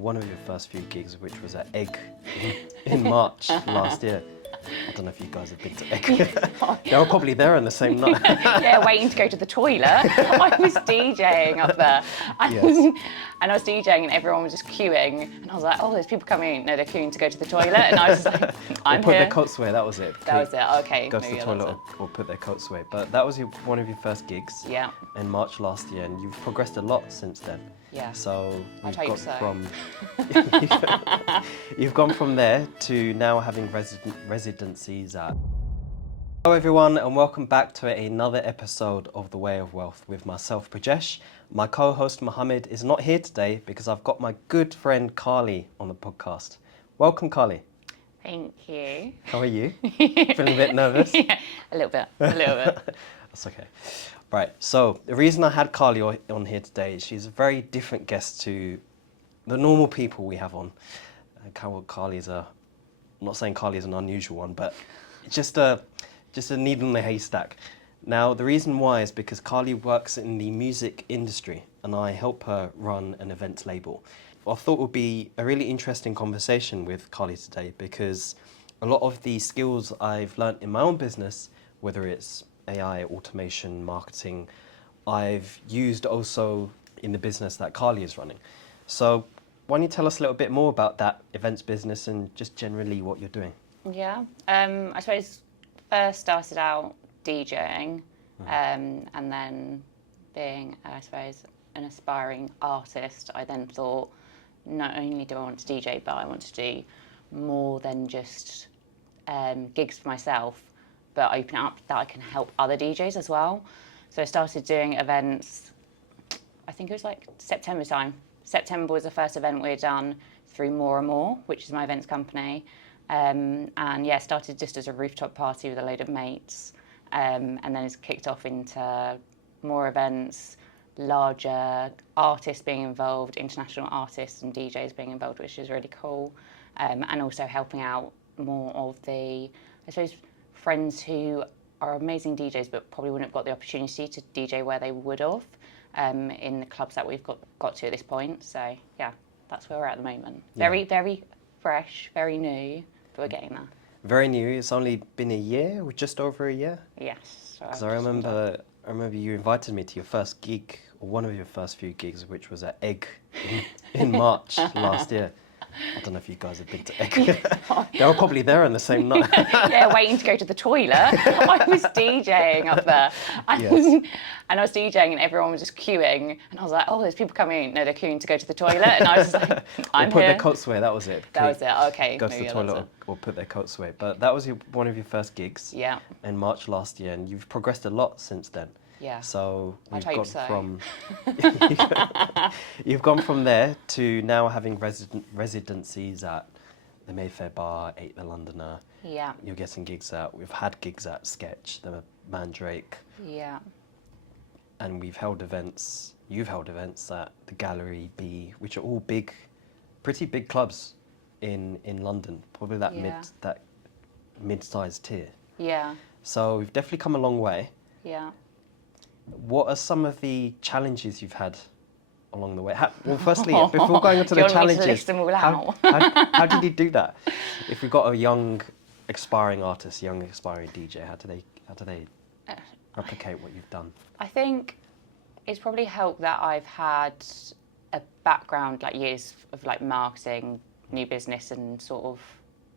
one of your first few gigs, which was at Egg in March last year. I don't know if you guys have been to Egg. They were probably there on the same night. Yeah, waiting to go to the toilet. I was DJing up there. Yes. And I was DJing and everyone was just queuing. And I was like, oh, there's people coming. No, they're queuing to go to the toilet. And I was just like, I'm Or put here. their coats away, that was it. That was it, okay. Go to the maybe toilet or put their coats away. But that was one of your first gigs Yeah. in March last year, and you've progressed a lot since then. Yeah. So I'd you've hope so. you've gone from there to now having residencies at. Hello everyone, and welcome back to another episode of The Way of Wealth with myself, Prajesh. My co-host Mohammed is not here today because I've got my good friend Carli on the podcast. Welcome, Carli. Thank you. How are you? Feeling a bit nervous? Yeah, a little bit. That's okay. Right, so the reason I had Carli on here today is she's a very different guest to the normal people we have on. Carli's I'm not saying Carli is an unusual one, but it's just a needle in a haystack. Now, the reason why is because Carli works in the music industry and I help her run an events label. I thought it would be a really interesting conversation with Carli today because a lot of the skills I've learnt in my own business, whether it's AI, automation, marketing, I've used also in the business that Carli is running. So why don't you tell us a little bit more about that events business and just generally what you're doing? Yeah, I suppose first started out DJing and then being, I suppose, an aspiring artist, I then thought, not only do I want to DJ, but I want to do more than just gigs for myself, but open up that I can help other DJs as well. So I started doing events, I think it was like September time. September was the first event we'd done through More and More, which is my events company. And yeah, started just as a rooftop party with a load of mates. And then it's kicked off into more events, larger artists being involved, international artists and DJs being involved, which is really cool. And also helping out more of the, I suppose, friends who are amazing DJs but probably wouldn't have got the opportunity to DJ where they would have in the clubs that we've got to at this point. So yeah, that's where we're at the moment. Yeah. Very fresh, very new, but we're getting there. Very new. It's only been a year, or just over a year. Yes. Because I remember you invited me to your first gig, or one of your first few gigs, which was at Egg in March last year. I don't know if you guys have been to Egg. They were probably there on the same night. Yeah, waiting to go to the toilet. I was DJing up there. Yes. And I was DJing and everyone was just queuing. And I was like, oh, there's people coming. No, they're queuing to go to the toilet. And I was just like, I'm or put here. their coats away, that was it. That was it, okay. Go to the toilet or put their coats away. But that was one of your first gigs in March last year, and you've progressed a lot since then. Yeah. So I'd hope so. You've gone from there to now having residencies at the Mayfair Bar, 8 The Londoner. Yeah. You're getting gigs we've had gigs at Sketch, the Mandrake. Yeah. And you've held events at the Gallery B, which are all pretty big clubs in London. Probably that mid-sized tier. Yeah. So we've definitely come a long way. Yeah. What are some of the challenges you've had along the way? Well, firstly, before going into the Do you want me challenges, to list them all out? how did you do that? If we've got a young, aspiring artist, young, aspiring DJ, how do they replicate what you've done? I think it's probably helped that I've had a background, like years of like marketing, new business and sort of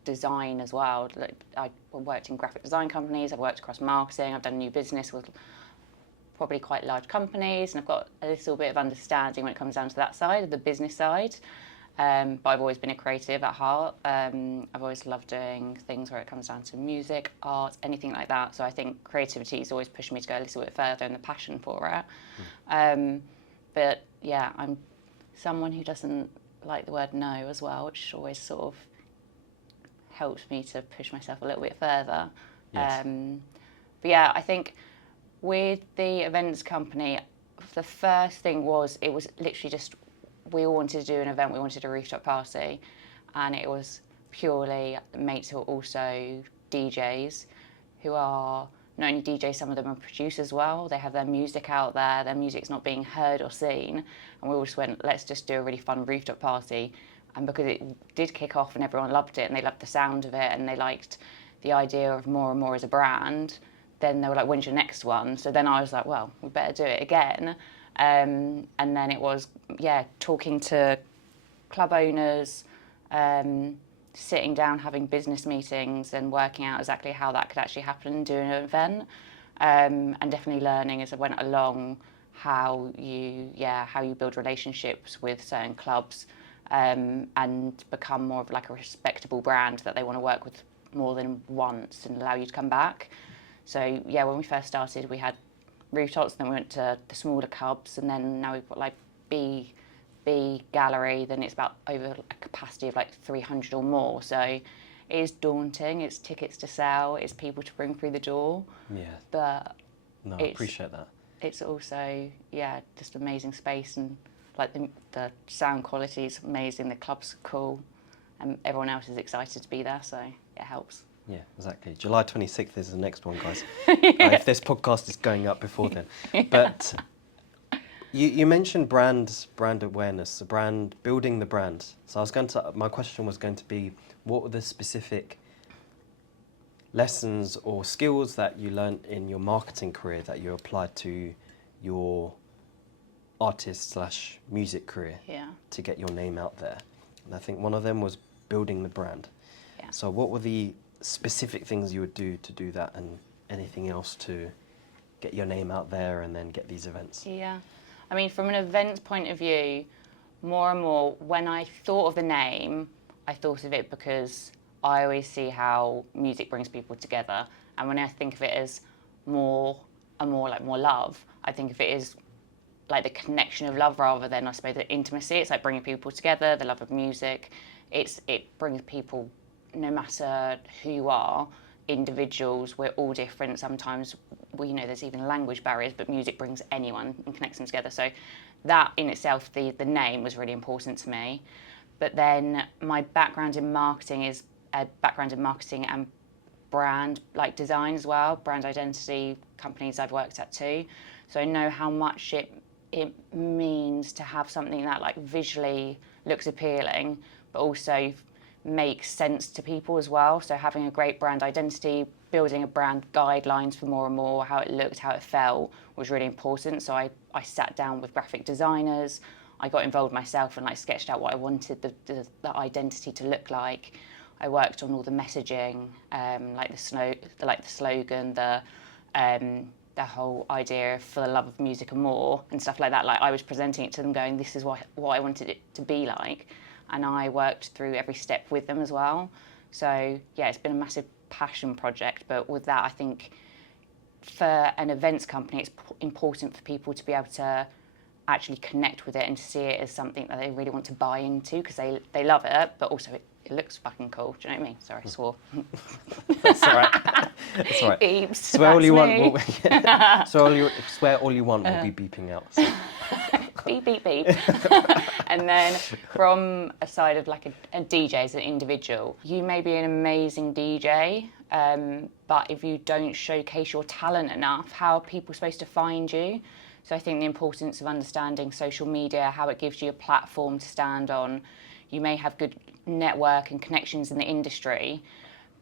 design as well. Like, I worked in graphic design companies, I've worked across marketing, I've done new business with probably quite large companies, and I've got a little bit of understanding when it comes down to that side, of the business side. But I've always been a creative at heart. I've always loved doing things where it comes down to music, art, anything like that. So I think creativity has always pushed me to go a little bit further and the passion for it. But yeah, I'm someone who doesn't like the word no as well, which always sort of helps me to push myself a little bit further. Yes. But yeah, I think with the events company, the first thing was, it was literally just, we all wanted to do an event, we wanted a rooftop party, and it was purely mates who are also DJs, who are not only DJs, some of them are producers as well. They have their music out there, their music's not being heard or seen, and we all just went, let's just do a really fun rooftop party And because it did kick off and everyone loved it and they loved the sound of it and they liked the idea of more and more as a brand, then they were like, when's your next one? So then I was like, well, we better do it again. And then it was, talking to club owners, sitting down, having business meetings and working out exactly how that could actually happen and doing an event. And definitely learning as I went along how you build relationships with certain clubs, and become more of like a respectable brand that they want to work with more than once and allow you to come back. So yeah, when we first started, we had rooftops, then we went to the smaller clubs, and then now we've got like B gallery, then it's about over a capacity of like 300 or more. So it is daunting. It's tickets to sell, it's people to bring through the door. Yeah. But no, I appreciate that. It's also, just amazing space, and like the sound quality is amazing, the club's cool, and everyone else is excited to be there, so it helps. Yeah, exactly. July 26th is the next one, guys. If this podcast is going up before then. But you mentioned brand awareness, building the brand. So my question was going to be, what were the specific lessons or skills that you learned in your marketing career that you applied to your artist/music career to get your name out there? And I think one of them was building the brand. Yeah. So what were the specific things you would do to do that, and anything else to get your name out there and then get these events? Yeah. I mean, from an events point of view, more and more, when I thought of the name, I thought of it because I always see how music brings people together. And when I think of it as more love, I think of it as like the connection of love rather than, I suppose, the intimacy. It's like bringing people together, the love of music. It brings people, no matter who you are, individuals, we're all different. Sometimes there's even language barriers, but music brings anyone and connects them together. So that in itself, the name was really important to me. But then my background in marketing is a background in marketing and brand like design as well, brand identity, companies I've worked at too. So I know how much it means to have something that like visually looks appealing, but also makes sense to people as well. So having a great brand identity, building a brand guidelines for more and more, how it looked, how it felt was really important. So I sat down with graphic designers, I got involved myself and like sketched out what I wanted the identity to look like. I worked on all the messaging, like the slogan, the whole idea for the love of music and more and stuff like that. Like I was presenting it to them going, this is what I wanted it to be like. And I worked through every step with them as well. So yeah, it's been a massive passion project. But with that, I think for an events company, it's important for people to be able to actually connect with it and to see it as something that they really want to buy into, because they love it, but also it looks fucking cool. Do you know what I mean? Sorry, I swore. That's all right. That's all right. Beeps. Swear all you me. want. Swear all you want. We'll be beeping out. So. Beep, beep, beep. And then from a side of like a DJ as an individual, you may be an amazing DJ, but if you don't showcase your talent enough, how are people supposed to find you? So I think the importance of understanding social media, how it gives you a platform to stand on. You may have good network and connections in the industry,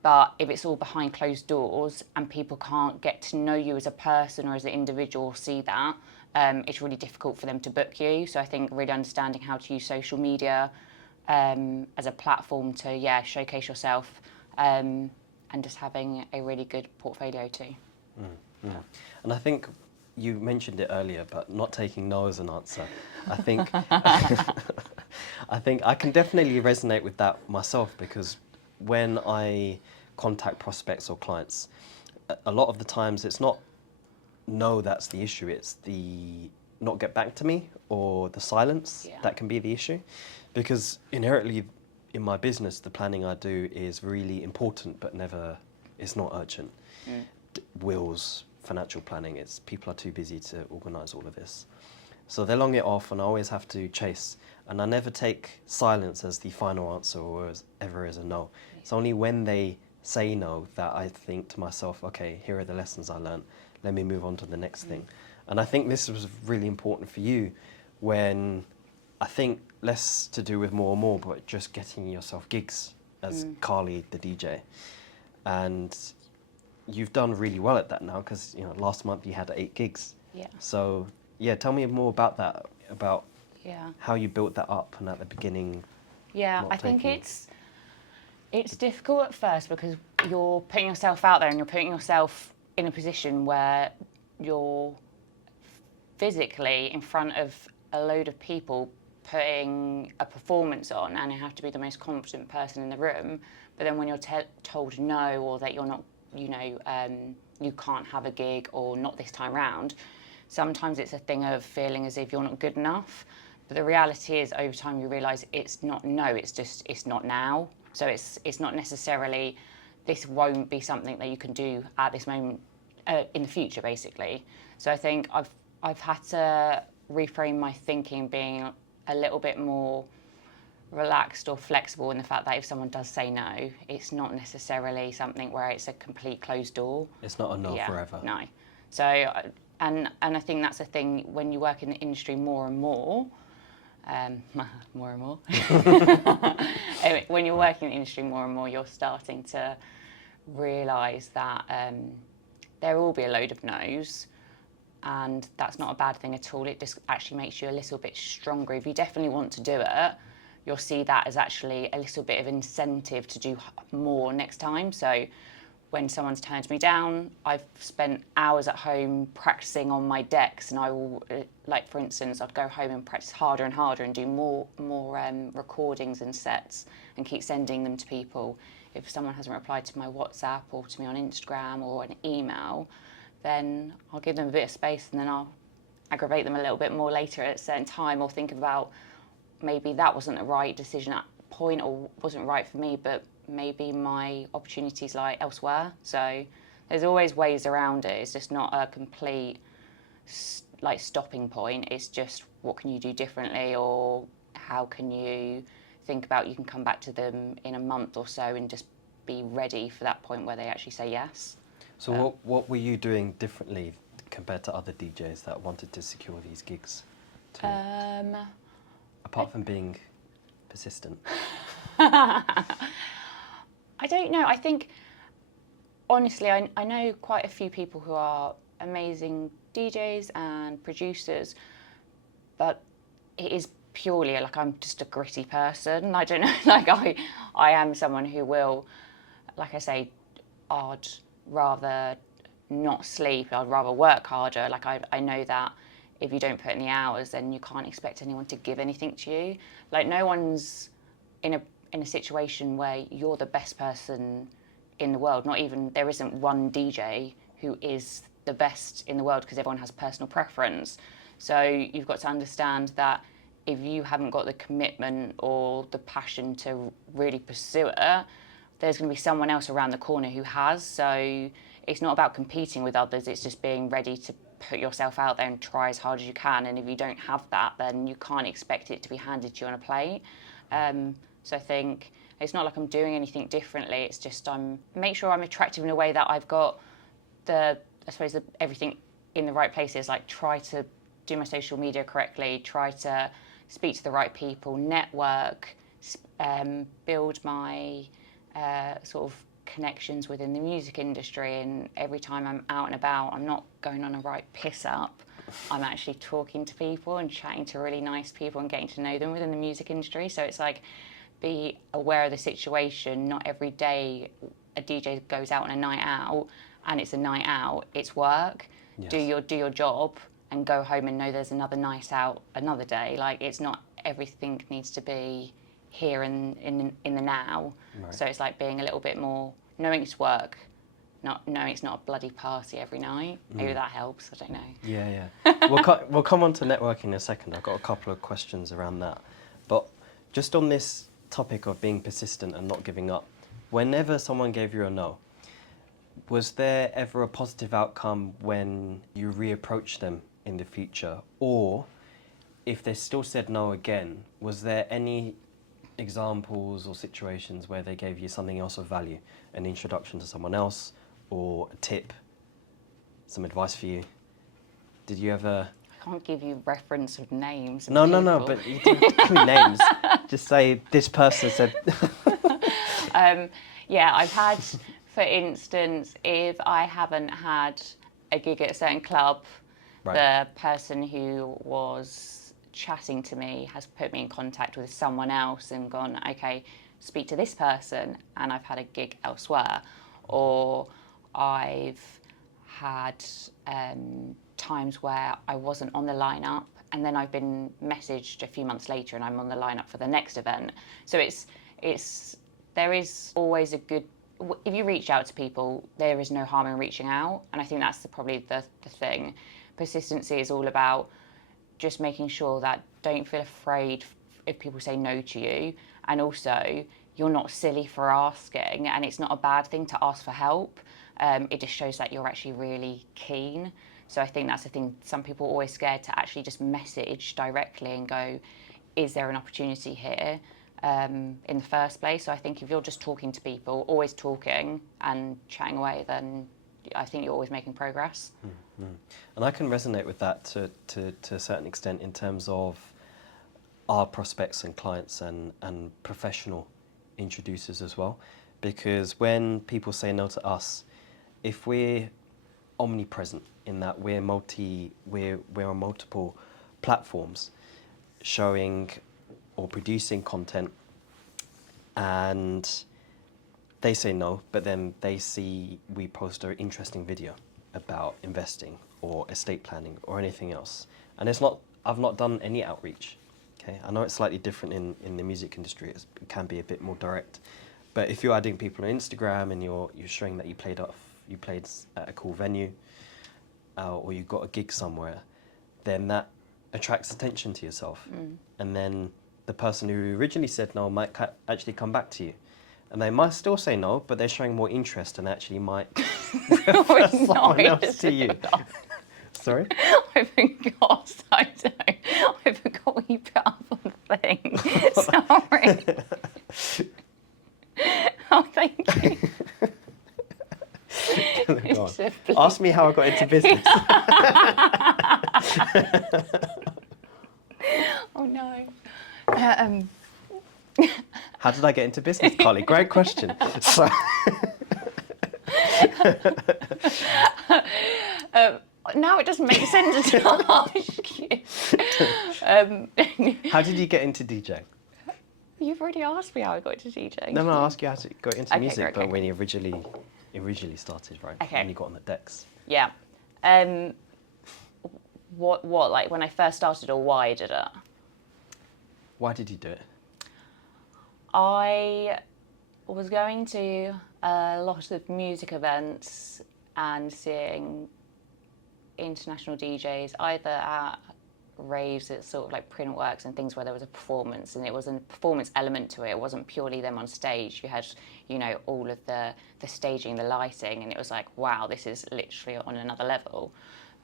but if it's all behind closed doors and people can't get to know you as a person or as an individual or see that, it's really difficult for them to book you. So I think really understanding how to use social media as a platform to showcase yourself, and just having a really good portfolio too. And I think you mentioned it earlier, but not taking no as an answer. I think I can definitely resonate with that myself, because when I contact prospects or clients, a lot of the times it's not no that's the issue, it's the not get back to me or the silence that can be the issue. Because inherently in my business, the planning I do is really important, but it's not urgent. Wills, financial planning, it's people are too busy to organise all of this. So they long it off and I always have to chase. And I never take silence as the final answer or ever as a no. It's only when they say no that I think to myself, okay, here are the lessons I learned. Let me move on to the next thing. And I think this was really important for you when I think less to do with more and more, but just getting yourself gigs as Carli, the DJ. And you've done really well at that now because, you know, last month you had 8 gigs. Yeah. So, yeah, tell me more about that, about Yeah. how you built that up and at the beginning. Yeah, not I think taking- it's difficult at first because you're putting yourself out there and you're putting yourself in a position where you're physically in front of a load of people putting a performance on, and you have to be the most confident person in the room. But then when you're told no, or that you're not, you know, you can't have a gig or not this time round, sometimes it's a thing of feeling as if you're not good enough. But the reality is, over time, you realise it's not no, it's not now. So it's not necessarily, this won't be something that you can do at this moment in the future, basically. So I think I've had to reframe my thinking, being a little bit more relaxed or flexible in the fact that if someone does say no, it's not necessarily something where it's a complete closed door. It's not a no forever. No. So, and I think that's a thing when you work in the industry more and more. More and more. Anyway, when you're working in the industry more and more, you're starting to realise that there will be a load of no's, and that's not a bad thing at all. It just actually makes you a little bit stronger. If you definitely want to do it, you'll see that as actually a little bit of incentive to do more next time. So when someone's turned me down, I've spent hours at home practicing on my decks, and I will, like for instance, I'd go home and practice harder and harder and do more recordings and sets and keep sending them to people. If someone hasn't replied to my WhatsApp or to me on Instagram or an email, then I'll give them a bit of space, and then I'll aggravate them a little bit more later at a certain time, or think about maybe that wasn't the right decision at the point or wasn't right for me, but maybe my opportunities lie elsewhere. So there's always ways around it. It's just not a complete like stopping point. It's just what can you do differently, or how can you think about you can come back to them in a month or so and just be ready for that point where they actually say yes. So what were you doing differently compared to other DJs that wanted to secure these gigs too? Apart from being persistent. I don't know. I think, honestly, I know quite a few people who are amazing DJs and producers, but it is purely like I'm just a gritty person. I don't know, like I am someone who will, like I say, I'd rather not sleep, I'd rather work harder. Like I know that if you don't put in the hours, then you can't expect anyone to give anything to you. Like no one's in a situation where you're the best person in the world. Not even, there isn't one DJ who is the best in the world, because everyone has personal preference. So you've got to understand that if you haven't got the commitment or the passion to really pursue it, there's going to be someone else around the corner who has. So it's not about competing with others, it's just being ready to put yourself out there and try as hard as you can. And if you don't have that, then you can't expect it to be handed to you on a plate. So I think it's not like I'm doing anything differently, it's just make sure I'm attractive in a way that I've got everything in the right places, like try to do my social media correctly, try to speak to the right people, network, build my sort of connections within the music industry. And every time I'm out and about, I'm not going on a right piss up. I'm actually talking to people and chatting to really nice people and getting to know them within the music industry. So it's like, be aware of the situation. Not every day a DJ goes out on a night out and it's a night out, it's work. Yes. Do your job and go home and know there's another night out another day. Like, it's not everything needs to be here in the now. Right. So it's like being a little bit more, knowing it's work, not knowing it's not a bloody party every night. Maybe that helps, I don't know. Yeah. We'll come on to networking in a second. I've got a couple of questions around that. But just on this topic of being persistent and not giving up, whenever someone gave you a no, was there ever a positive outcome when you reapproached them in the future? Or if they still said no again, was there any examples or situations where they gave you something else of value, an introduction to someone else, or a tip, some advice for you? Did you ever can't give you reference of names. Of No, people. but you don't have to give me names. Just say this person said. Yeah, I've had, for instance, if I haven't had a gig at a certain club, Right. the person who was chatting to me has put me in contact with someone else and gone, okay, speak to this person, and I've had a gig elsewhere. Or I've had times where I wasn't on the lineup, and then I've been messaged a few months later and I'm on the lineup for the next event. So there is always a good, if you reach out to people, there is no harm in reaching out. And I think that's probably the thing. Persistency is all about just making sure that don't feel afraid if people say no to you. And also, you're not silly for asking, and it's not a bad thing to ask for help. It just shows that you're actually really keen. So I think that's the thing. Some people are always scared to actually just message directly and go, is there an opportunity here? In the first place. So I think if you're just talking to people, always talking and chatting away, then I think you're always making progress. Mm-hmm. And I can resonate with that to a certain extent in terms of our prospects and clients and professional introducers as well. Because when people say no to us, if we're omnipresent in that we're on multiple platforms showing or producing content, and they say no, but then they see we post an interesting video about investing or estate planning or anything else, and I've not done any outreach. Okay, I know it's slightly different in the music industry. It can be a bit more direct, but if you're adding people on Instagram and you're showing that you played at a cool venue, or you got a gig somewhere, then that attracts attention to yourself, and then the person who originally said no might actually come back to you. And they might still say no, but they're showing more interest and actually might refer someone else to you. Sorry? I forgot. I forgot what you put up on the thing. Sorry. Oh, thank you. Go on. Ask me how I got into business. Oh, no. How did I get into business, Carli? Great question. So, now it doesn't make sense to ask you. how did you get into DJing? You've already asked me how I got into DJing. No, I asked you how to go into music, great, but okay. when you originally started, right? Okay. When you got on the decks. Yeah. What, like when I first started, or why I did it? Why did you do it? I was going to a lot of music events and seeing international DJs either at raves at sort of like Printworks and things where there was a performance, and it was a performance element to it. It wasn't purely them on stage. You had, all of the staging, the lighting, and it was like, wow, this is literally on another level.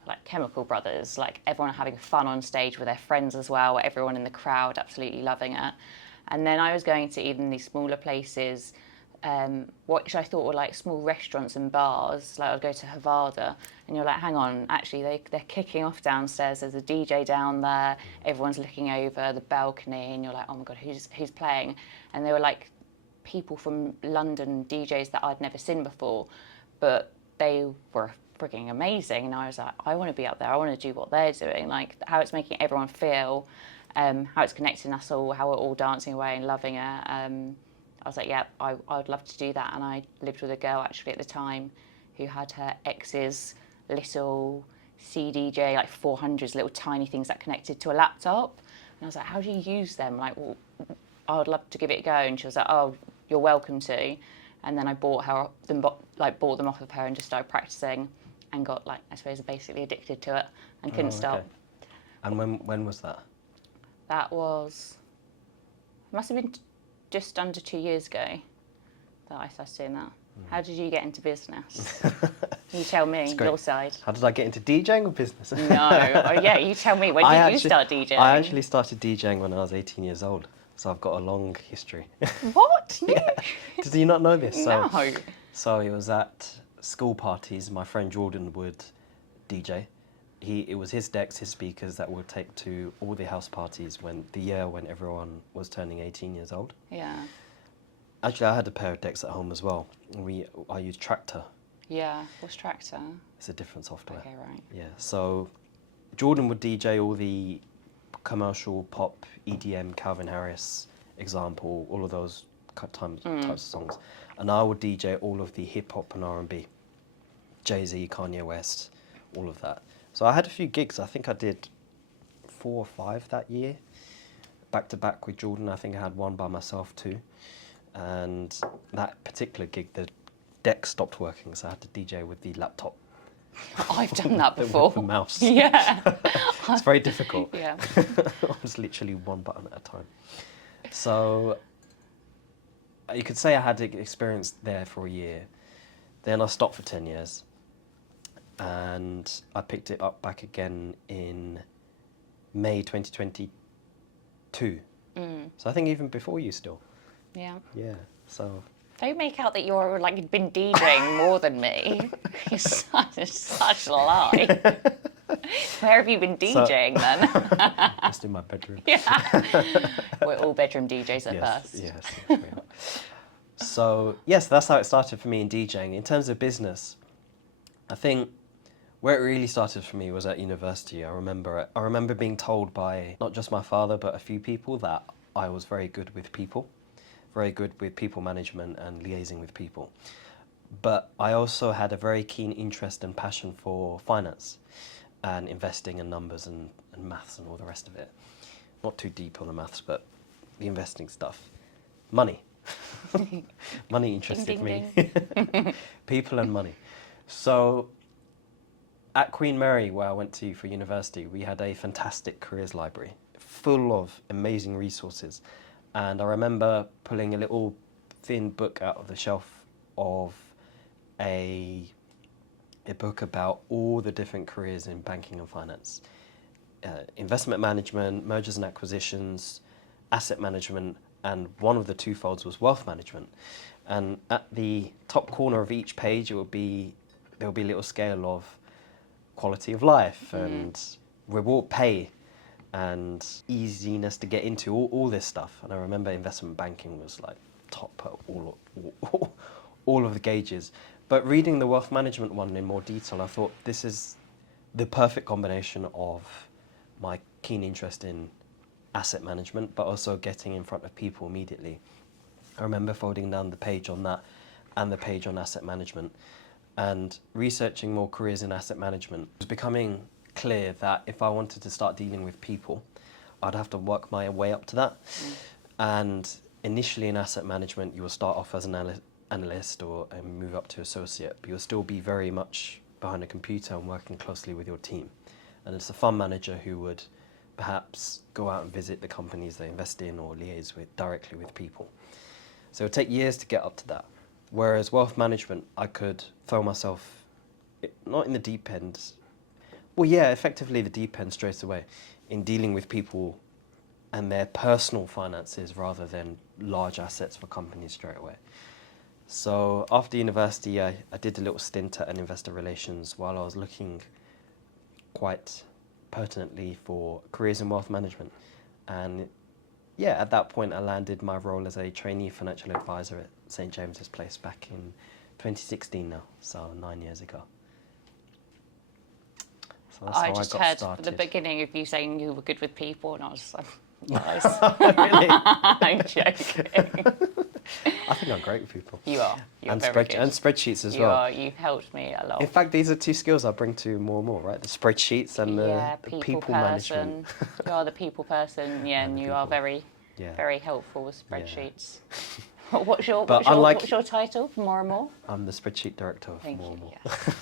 Like Chemical Brothers, like everyone having fun on stage with their friends as well, everyone in the crowd absolutely loving it. And then I was going to even these smaller places, which I thought were like small restaurants and bars. Like I'd go to Havada, and you're like, hang on, actually they're kicking off downstairs. There's a DJ down there. Everyone's looking over the balcony, and you're like, oh my god, who's playing? And they were like people from London, DJs that I'd never seen before, but they were freaking amazing. And I was like, I want to be up there. I want to do what they're doing. Like how it's making everyone feel. How it's connecting us all, how we're all dancing away and loving it. I was like, yeah, I would love to do that. And I lived with a girl actually at the time who had her ex's little CDJ, like 400s, little tiny things that connected to a laptop. And I was like, how do you use them? Like, well, I would love to give it a go. And she was like, oh, you're welcome to. And then I bought them off of her and just started practicing and got, like, I suppose, basically addicted to it and couldn't stop. And when was that? That must have been just under 2 years ago that I started doing that. How did you get into business? You tell me, your side. How did I get into DJing or business? No, you tell me. When did you start DJing? I actually started DJing when I was 18 years old, so I've got a long history. What? Yeah. Did you not know this? No. So it was at school parties, my friend Jordan would DJ, it was his decks, his speakers that would take to all the house parties when everyone was turning 18 years old. Yeah. Actually, I had a pair of decks at home as well. I used Tractor. Yeah. What's Tractor? It's a different software. Okay, right. Yeah. So Jordan would DJ all the commercial pop, EDM, Calvin Harris, Example, all of those types of songs, and I would DJ all of the hip hop and R&B, Jay-Z, Kanye West, all of that. So I had a few gigs. I think I did 4 or 5 that year, back to back with Jordan. I think I had one by myself too. And that particular gig, the deck stopped working, so I had to DJ with the laptop. I've done that before. With the mouse. Yeah. It's very difficult. Yeah. It was literally one button at a time. So you could say I had experience there for a year. Then I stopped for 10 years. And I picked it up back again in May 2022. So I think even before you still. Yeah. Yeah, so... Don't make out that you're like been DJing more than me. You're such a lie. Where have you been DJing then? Just in my bedroom. Yeah. We're all bedroom DJs at first. Yes, we are. So, yes, that's how it started for me in DJing. In terms of business, I think where it really started for me was at university. I remember being told by not just my father, but a few people that I was very good with people. Very good with people management and liaising with people. But I also had a very keen interest and passion for finance and investing and numbers and maths and all the rest of it. Not too deep on the maths, but the investing stuff. Money. Money interested Ding, me. People and money. So at Queen Mary, where I went to for university, we had a fantastic careers library full of amazing resources. And I remember pulling a little thin book out of the shelf of a book about all the different careers in banking and finance. Investment management, mergers and acquisitions, asset management, and one of the 2 folds was wealth management. And at the top corner of each page, there will be a little scale of quality of life and reward pay and easiness to get into, all this stuff. And I remember investment banking was like top at all of the gauges. But reading the wealth management one in more detail, I thought this is the perfect combination of my keen interest in asset management, but also getting in front of people immediately. I remember folding down the page on that and the page on asset management and researching more careers in asset management. It was becoming clear that if I wanted to start dealing with people, I'd have to work my way up to that. And initially in asset management, you will start off as an analyst and move up to associate, but you'll still be very much behind a computer and working closely with your team. And it's a fund manager who would perhaps go out and visit the companies they invest in or liaise with directly with people. So it would take years to get up to that. Whereas wealth management, I could throw myself, not in the deep end, well, yeah, effectively the deep end straight away, in dealing with people and their personal finances rather than large assets for companies straight away. So after university, I did a little stint at an investor relations while I was looking quite pertinently for careers in wealth management. And yeah, at that point, I landed my role as a trainee financial advisor at St. James's Place back in 2016 now, so 9 years ago. So that's how I just got heard started. the beginning of you saying you were good with people, and I was just like, nice. Really? I'm joking. I think I'm great with people. You are. You're And, very good. and spreadsheets as You well. are. You've helped me a lot. In fact, these are 2 skills I bring to more and more, right? The spreadsheets and the people management. You are the people person, yeah, and you are very, Yeah. very helpful with spreadsheets. But What's your title for More and More? I'm the spreadsheet director of Thank More and you. More. Yes.